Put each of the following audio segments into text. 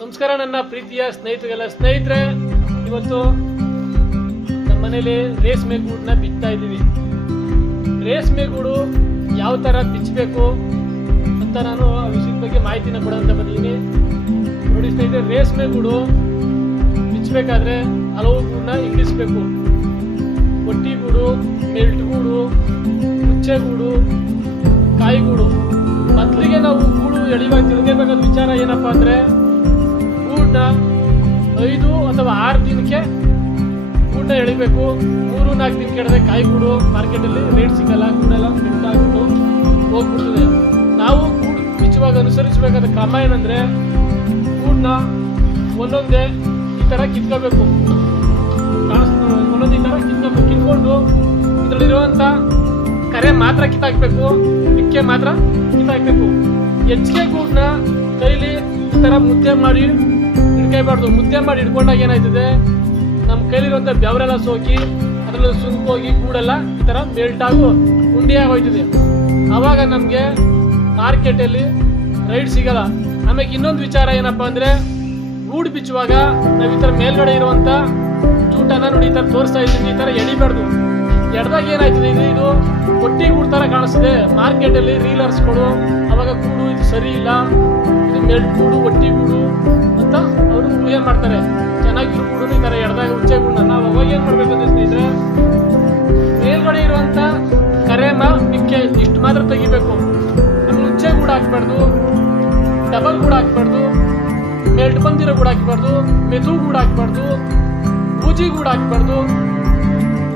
ನಮಸ್ಕಾರ ನನ್ನ ಪ್ರೀತಿಯ ಸ್ನೇಹಿತರಿಗೆಲ್ಲ. ಸ್ನೇಹಿತರೆ, ಇವತ್ತು ನಮ್ಮ ಮನೇಲಿ ರೇಷ್ಮೆ ಗೂಡನ್ನ ಬಿತ್ತಾ ಇದ್ದೀವಿ. ರೇಷ್ಮೆ ಗೂಡು ಯಾವ ಥರ ಬಿಚ್ಚಬೇಕು ಅಂತ ನಾನು ಆ ವಿಷಯದ ಬಗ್ಗೆ ಮಾಹಿತಿನ ಕೊಡೋಂತ ಬಂದಿದ್ದೀನಿ. ನೋಡಿ ಸ್ನೇಹಿತರೆ, ರೇಷ್ಮೆ ಗೂಡು ಬಿಚ್ಚಬೇಕಾದ್ರೆ ಹಲವು ಗೂಡನ್ನ ಇಂಗಿಸ್ಬೇಕು ಒಟ್ಟಿ ಗೂಡು, ಬೆಲ್ಟ್ ಗೂಡು ಮುಚ್ಚೆಗೂಡು ಕಾಯಿಗೂಡು ಮೊದಲಿಗೆ ನಾವು ಗೂಡು ಎಳಿವಾಗ ತಿಳ್ಕೊಬೇಕಾದ ವಿಚಾರ ಏನಪ್ಪ ಅಂದರೆ ಗೂಡನ್ನ ಐದು ಅಥವಾ ಆರು ದಿನಕ್ಕೆ ಊಟ ಎಳಿಬೇಕು. ಮೂರು, ನಾಲ್ಕು ದಿನಕ್ಕೆ ಕಾಯಿ ಕಾಯಿಗೂಡು ಮಾರ್ಕೆಟಲ್ಲಿ ರೇಟ್ ಸಿಗಲ್ಲ, ಕೂಡಲ್ಲ ಬಿಟ್ಟಾಗ್ಬಿಟ್ಟು ಹೋಗ್ಬಿಡ್ತದೆ. ನಾವು ಕೂಡ ನಿಜವಾಗ ಅನುಸರಿಸಬೇಕಾದ ಕ್ರಮ ಏನಂದರೆ ಗೂಡನ್ನ ಒಂದೊಂದೇ ಈ ಥರ ಕಿತ್ಕೋಬೇಕು. ಒಂದೊಂದು ಈ ಕಿತ್ಕೋಬೇಕು. ಕಿತ್ಕೊಂಡು ಇದರಲ್ಲಿರುವಂಥ ಕರೆ ಮಾತ್ರ ಕಿತ್ತಾಕ್ಬೇಕು. ಇಕ್ಕೆ ಮಾತ್ರ ಕಿತ್ತಾಕ್ಬೇಕು. ಹೆಚ್ಚಿಗೆ ಗೂಡನ್ನ ಕೈಲಿ ಈ ತರ ಮುದ್ದೆ ಮಾಡಿ ಹಿಡ್ಕೈಬಾರ್ದು ಮುದ್ದೆ ಮಾಡಿ ಹಿಡ್ಕೊಂಡಾಗ ಏನಾಯ್ತದೆ? ನಮ್ಮ ಕೈಲಿರುವಂಥ ಬೆವರೆಲ್ಲ ಸೋಕಿ, ಅದರಲ್ಲಿ ಸುಂಕೋಗಿ ಗೂಡೆಲ್ಲ ಈ ಥರ ಮೇಲ್ಟಾಗು ಉಂಡಿಯಾಗಿ ಹೋಯ್ತದೆ ಆವಾಗ ನಮಗೆ ಮಾರ್ಕೆಟಲ್ಲಿ ರೈಡ್ ಸಿಗಲ್ಲ. ಆಮೇಲೆ ಇನ್ನೊಂದು ವಿಚಾರ ಏನಪ್ಪ ಅಂದರೆ, ಗೂಡು ಬಿಚ್ಚುವಾಗ ನಾವು ಈ ಥರ ಮೇಲ್ಗಡೆ ಇರುವಂಥ ಚೂಟನ ನೋಡಿ ಈ ಥರ ತೋರಿಸ್ತಾ ಇದ್ದೀನಿ ಈ ಥರ ಎಡಿಬಾರ್ದು ಎಡ್ದಾಗ ಏನಾಯ್ತದೆ ಇದು? ಇದು ಒಟ್ಟಿ ಗೂಡು ಥರ ಕಾಣಿಸ್ತದೆ. ಮಾರ್ಕೆಟಲ್ಲಿ ರೀಲರ್ಸ್ಗಳು ಅವಾಗ ಗೂಡು ಇದು ಸರಿ ಇಲ್ಲ. ಇದು ಮೆಲ್ಟ್ ಗೂಡು ಒಟ್ಟಿ ಗೂಡು. ಊಹೆ ಮಾಡ್ತಾರೆ? ಚೆನ್ನಾಗಿ ಎಡ್ದಾಗ ಉಚ್ಚೆ ಕೂಡ ನಾವು ಅವಾಗ ಏನು ಅಂತ ಸ್ನೇಹಿತರೆ ಮೇಲ್ಗಡೆ ಇರುವಂಥ ಕರೆಮ ಮಿಕ್ಕೆ ಇಷ್ಟು ಮಾತ್ರ ತೆಗಿಬೇಕು. ನಮ್ಗೆ ಉಚ್ಚೆ ಕೂಡ ಹಾಕ್ಬಾರ್ದು ಡಬಲ್ ಕೂಡ ಹಾಕ್ಬಾರ್ದು ಮೆಲ್ಟ್ ಬಂದಿರೋ ಕೂಡ ಹಾಕ್ಬಾರ್ದು, ಮೆದು ಕೂಡ ಹಾಕ್ಬಾರ್ದು, ಬೂಜಿ ಕೂಡ ಹಾಕ್ಬಾರ್ದು.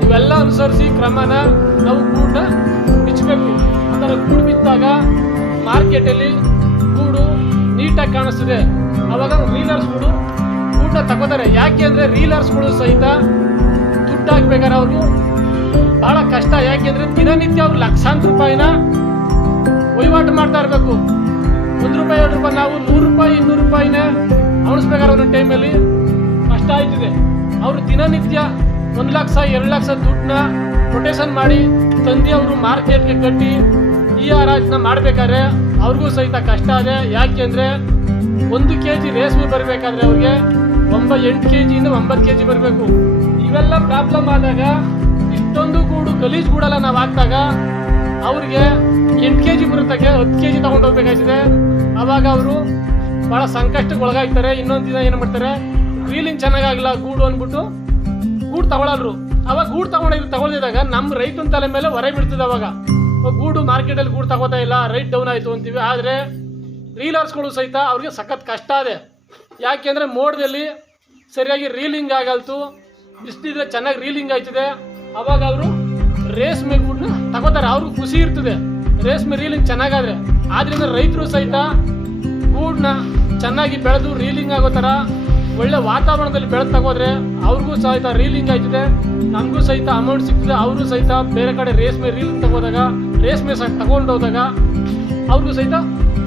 ಇವೆಲ್ಲ ಅನುಸರಿಸಿ ಕ್ರಮನ ನಾವು ಕೂಡ ಬಿಚ್ಚಬೇಕು ಅದರ ಗೂಡು ಬಿತ್ತಾಗ ಮಾರ್ಕೆಟಲ್ಲಿ ಗೂಡು ನೀಟಾಗಿ ಕಾಣಿಸ್ತದೆ. ಅವಾಗ ರೀಲರ್ಸ್ಗಳು ಗೂಡನ್ನ ತಗೋತಾರೆ. ಯಾಕೆ ಅಂದರೆ ರೀಲರ್ಸ್ಗಳು ಸಹಿತ ದುಡ್ಡು ಹಾಕ್ಬೇಕಾದ್ರೆ ಅವ್ರು ಬಹಳ ಕಷ್ಟ. ಯಾಕೆಂದ್ರೆ ದಿನನಿತ್ಯ ಅವ್ರು ಲಕ್ಷಾಂತರ ರೂಪಾಯಿನ ವಹಿವಾಟು ಮಾಡ್ತಾ ಇರಬೇಕು. ಒಂದು ರೂಪಾಯಿ, ಎರಡು ರೂಪಾಯಿ, ನಾವು ನೂರು ರೂಪಾಯಿ, ಇನ್ನೂರು ರೂಪಾಯಿನ ಅವಣಿಸ್ಬೇಕಾದ್ರೆ ಒಂದೊಂದು ಟೈಮಲ್ಲಿ ಕಷ್ಟ ಆಯ್ತಿದೆ. ಅವರು ದಿನನಿತ್ಯ ಒಂದು ಲಕ್ಷ, ಎರಡು ಲಕ್ಷ ದುಡ್ಡನ್ನ ರೊಟೇಷನ್ ಮಾಡಿ ತಂದು ಅವರು ಮಾರ್ಕೆಟ್ಗೆ ಕಟ್ಟಿ ಈ ಹರಾಜನ್ನ ಮಾಡಬೇಕಾದ್ರೆ ಅವ್ರಿಗೂ ಸಹಿತ ಕಷ್ಟ ಇದೆ ಯಾಕೆಂದರೆ ಒಂದು ಕೆ ಜಿ ರೇಷ್ಮೆ ಬರಬೇಕಾದ್ರೆ ಅವ್ರಿಗೆ ಒಂಬ ಎಂಟು ಕೆ ಜಿಯಿಂದ ಒಂಬತ್ತು ಕೆ ಜಿ ಬರಬೇಕು. ಇವೆಲ್ಲ ಪ್ರಾಬ್ಲಮ್ ಆದಾಗ, ಇಷ್ಟೊಂದು ಗೂಡು ಗಲೀಜು ಕೂಡಲ್ಲ ನಾವು ಹಾಕಿದಾಗ, ಅವ್ರಿಗೆ ಎಂಟು ಕೆ ಜಿ ಬರುತ್ತೆ ಹತ್ತು ಕೆ ಜಿ ಹೋಗ್ಬೇಕಾಗ್ತದೆ ಅವಾಗ ಅವರು ಭಾಳ ಸಂಕಷ್ಟಕ್ಕೆ ಒಳಗಾಗ್ತಾರೆ. ಇನ್ನೊಂದು ದಿನ ಏನು ಮಾಡ್ತಾರೆ ವೀಲಿಂಗ್ ಚೆನ್ನಾಗಾಗಲ್ಲ, ಗೂಡು ಅಂದ್ಬಿಟ್ಟು ಗೂಡು ತಗೊಳಲ್ರು. ಅವಾಗ ಗೂಡು ತಗೊಂಡಿದ್ರು ತಗೊಳ್ದಿದಾಗ ನಮ್ಮ ರೈತನ ತಲೆ ಮೇಲೆ ಹೊರ ಬಿಡ್ತದೆ ಅವಾಗ. ಗೂಡು ಮಾರ್ಕೆಟಲ್ಲಿ ಗೂಡು ತಗೋತಾ ಇಲ್ಲ ರೈಟ್ ಡೌನ್ ಆಯಿತು ಅಂತೀವಿ. ಆದರೆ ರೀಲರ್ಸ್ಗಳು ಸಹಿತ ಅವ್ರಿಗೆ ಸಖತ್ ಕಷ್ಟ ಇದೆ ಯಾಕೆಂದರೆ ಮೋಡದಲ್ಲಿ ಸರಿಯಾಗಿ ರೀಲಿಂಗ್ ಆಗಲ್ತು. ಬಿಸಿಲಿದ್ರೆ ಚೆನ್ನಾಗಿ ರೀಲಿಂಗ್ ಆಯ್ತದೆ. ಅವಾಗ ಅವರು ರೇಷ್ಮೆ ಗೂಡನ್ನ ತಗೋತಾರೆ. ಅವ್ರಿಗೂ ಖುಷಿ ಇರ್ತದೆ. ರೇಷ್ಮೆ ರೀಲಿಂಗ್ ಚೆನ್ನಾಗಾದ್ರೆ. ಆದ್ರಿಂದ ರೈತರು ಸಹಿತ ಗೂಡನ್ನ ಚೆನ್ನಾಗಿ ಬೆಳೆದು ರೀಲಿಂಗ್ ಆಗೋ ಥರ ಒಳ್ಳೆ ವಾತಾವರಣದಲ್ಲಿ ಬೆಳೆದು ತಗೋದ್ರೆ ಅವ್ರಿಗೂ ಸಹಿತ ರೀಲಿಂಗ್ ಆಯ್ತದೆ. ನಮಗೂ ಸಹಿತ ಅಮೌಂಟ್ ಸಿಗ್ತದೆ. ಅವರು ಸಹಿತ ಬೇರೆ ಕಡೆ ರೇಷ್ಮೆ ರೀಲಿಂಗ್ ತಗೋದಾಗ ರೇಷ್ಮೆ ಸಹ ತಗೊಂಡೋದಾಗ ಅವ್ರಿಗೂ ಸಹಿತ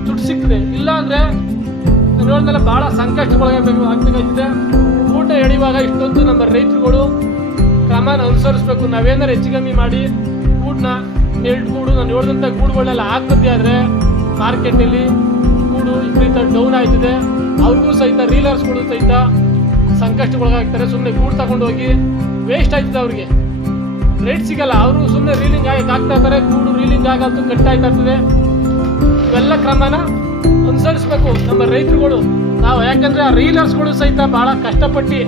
ದುಡ್ಡು ಸಿಗ್ತದೆ. ಇಲ್ಲ ನೋಡಿದ್ರೆ ಭಾಳ ಆಗ್ಬೇಕಾಗ್ತದೆ ಊಟ ಎಳೆಯುವಾಗ ಇಷ್ಟೊಂದು ನಮ್ಮ ರೈತರುಗಳು ಕ್ರಮನ ಅನುಸರಿಸ್ಬೇಕು. ನಾವೇನಾರು ಹೆಚ್ಚು ಕಮ್ಮಿ ಮಾಡಿ ಗೂಡನ್ನ ಗೂಡು, ನಾನು ಹೇಳಿದಂಥ ಗೂಡುಗಳನ್ನೆಲ್ಲ ಹಾಕತ್ತೆ ಆದರೆ ಮಾರ್ಕೆಟಲ್ಲಿ ಗೂಡು ವಿಪರೀತ ಡೌನ್ ಆಯ್ತದೆ. ಅವ್ರಿಗೂ ಸಹಿತ, ರೀಲರ್ಸ್ಗಳು ಸಹಿತ ಸಂಕಷ್ಟಗೊಳಗಾಗ್ತಾರೆ ಸುಮ್ಮನೆ ಗೂಡು ತಗೊಂಡು ಹೋಗಿ ವೇಸ್ಟ್ ಆಯ್ತದೆ ಅವ್ರಿಗೆ. ರೇಟ್ ಸಿಗಲ್ಲ, ಅವರು ಸುಮ್ಮನೆ ರೀಲಿಂಗ್ ಆಗಿ ಆಗ್ತಾ ಇರ್ತಾರೆ. ಗೂಡು ರೀಲಿಂಗ್ ಆಗಂತೂ ಕಟ್ಟಾಯ್ತಾ ಇರ್ತದೆ. ಇವೆಲ್ಲ ಕ್ರಮನ ಅನುಸರಿಸ್ಬೇಕು. ನಮ್ಮ ರೈತರುಗಳು. ನಾವು ಯಾಕಂದ್ರೆ ಆ ರೀಲರ್ಸ್ಗಳು ಸಹಿತ ಬಹಳ ಕಷ್ಟಪಟ್ಟು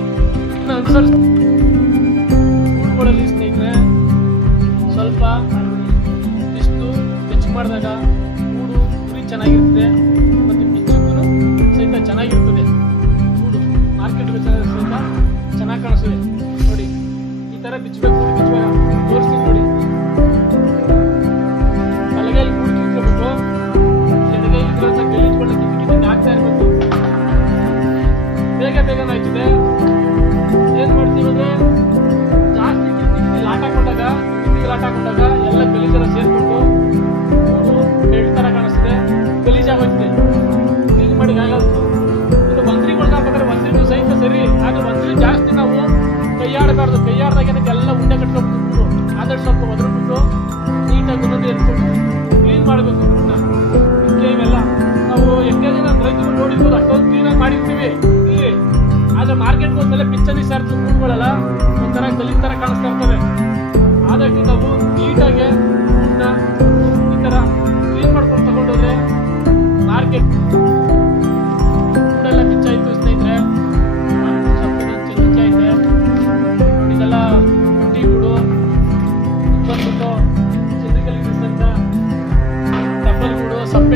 ಅನುಸರಿಸ್ ಸ್ನೇಹಿತರೆ, ಸ್ವಲ್ಪ ಇಷ್ಟು ಹೆಚ್ಚು ಮಾಡಿದಾಗ ಗೂಡು ಕುರಿ ಚೆನ್ನಾಗಿರ್ತದೆ ಮತ್ತು ಬಿಚ್ಚಕ್ಕೂ ಸಹಿತ ಚೆನ್ನಾಗಿರ್ತದೆ. ಗೂಡು ಮಾರ್ಕೆಟ್ ಸಹಿತ ಚೆನ್ನಾಗಿ ಕಾಣಿಸ್ತದೆ. ನೋಡಿ, ಈ ಥರ ಬಿಚ್ಚಬೇಕು ಕೈಯಾಡ್ದಾಗ ಏನಕ್ಕೆ ಎಲ್ಲ ಉಂಡೆ ಕಟ್ಕೊಂಡ್ಬಿಟ್ಟು ಆದಷ್ಟು ಸ್ವಲ್ಪ ಒದರ್ಬಿಟ್ಟು ನೀಟಾಗಿ ಒಂದೊಂದು ಎತ್ಕೊಂಡು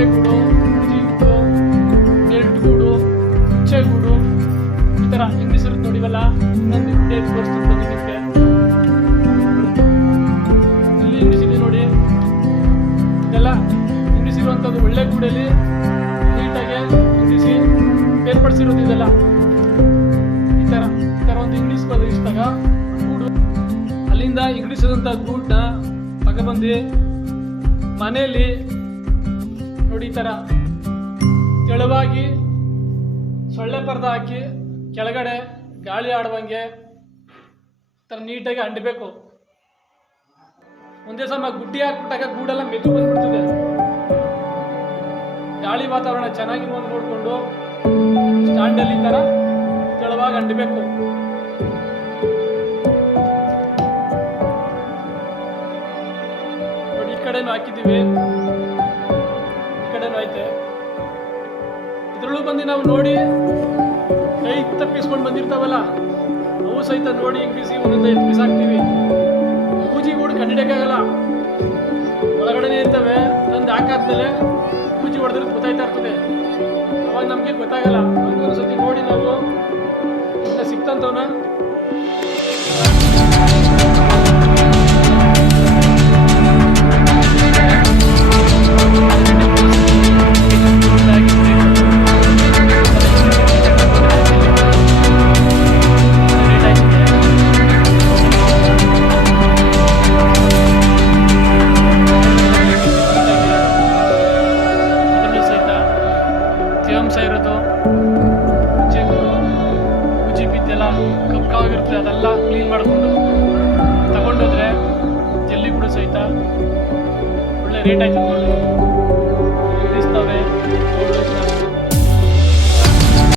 ಗೂಡು ಸಪ್ಪೆ ಗೂಡು ಕುಜಿ ಗೂಡು ಗೆಲ್ಟ್ ಗೂಡು ಹುಚ್ಚೆ ಗೂಡು ಈ ಥರ ಇಂಗ್ಲೀಷ್ ಇರುತ್ತೆ ನೋಡಿವಲ್ಲ ಇನ್ನೊಂದು ಇದೇ ತೋರಿಸ್ತೀನಿ ನಿಮಗೆ ಇಲ್ಲಿ ಇಂಗ್ಲೀಷ್ ಇದೆ ನೋಡಿ ಇದೆಲ್ಲ ಇಂಗ್ಲೀಷ್ ಇರುವಂಥದ್ದು ಒಳ್ಳೆ ಗೂಡಲ್ಲಿ ನೀಟಾಗಿ ಇಂಗ್ಲೀಷಿ ಬೇರ್ಪಡಿಸಿರೋದು ಇದೆಲ್ಲ ಈ ಥರ ಈ ಥರ ಒಂದು ಇಂಗ್ಲೀಷ್ ಬದಲಿಸಿದಾಗ ಗೂಡು ಅಲ್ಲಿಂದ ಇಂಗ್ಲೀಷ್ ಇರುವಂಥ ಗೂಡನ್ನ ತಗೊಬಂದು ಮನೆಯಲ್ಲಿ ನೋಡಿ ಈ ಥರ ತೆಳುವಾಗಿ ಸೊಳ್ಳೆ ಪರ್ದ ಹಾಕಿ ಕೆಳಗಡೆ ಗಾಳಿ ಆಡುವಂಗೆ ಥರ ನೀಟಾಗಿ ಅಂಡಬೇಕು ಒಂದೇ ಸಮ ಗುಡ್ಡಿ ಹಾಕ್ಬಿಟ್ಟಾಗ ಗೂಡೆಲ್ಲ ಮೆದು ಬಂದ್ಬಿಡ್ತದೆ. ಗಾಳಿ ವಾತಾವರಣ ಚೆನ್ನಾಗಿರುವಂಗೆ ನೋಡಿಕೊಂಡು ಸ್ಟ್ಯಾಂಡಲ್ಲಿ ಥರ ತೆಳುವಾಗಿ ಅಂಡಬೇಕು ಈ ಕಡೆನೂ ಹಾಕಿದ್ದೀವಿ. ಬಂದು ನಾವು ನೋಡಿ ಕೈ ತಪ್ಪಿಸ್ಕೊಂಡು ಬಂದಿರ್ತಾವಲ್ಲ, ಅವು ಸಹಿತ ನೋಡಿ ಹಿಂಗ್ ಬಿಸಿ ಒಂದೊಂದು ಬಿಸಾಕ್ತೀವಿ. ಪೂಜಿ ಕೂಡ ಕಂಡಿಡಿಯಕ್ಕಾಗಲ್ಲ ಒಳಗಡೆನೇ ಇರ್ತವೆ, ತಂದು ಹಾಕಾದ್ಮೇಲೆ ಪೂಜಿ ಹೊಡೆದ್ರೆ ಗೊತ್ತಾಯ್ತಾ ಇರ್ತದೆ. ಅವಾಗ ನಮಗೆ ಗೊತ್ತಾಗಲ್ಲ. ಒಂದೊಂದು ಸತಿ ನೋಡಿ ನಾವು. ಸಿಕ್ತಂತವನ ಬಿದ್ದೆಲ್ಲ ಕಪ್ಕಾಗಿರುತ್ತೆ ಅದೆಲ್ಲ ಕ್ಲೀನ್ ಮಾಡಿಕೊಂಡು ತಗೊಂಡೋದ್ರೆ ಜಲ್ಲಿ ಕೂಡ ಸಹಿತ. ಒಳ್ಳೆ ರೇಟ್ ಆಯ್ತು ನೋಡಿ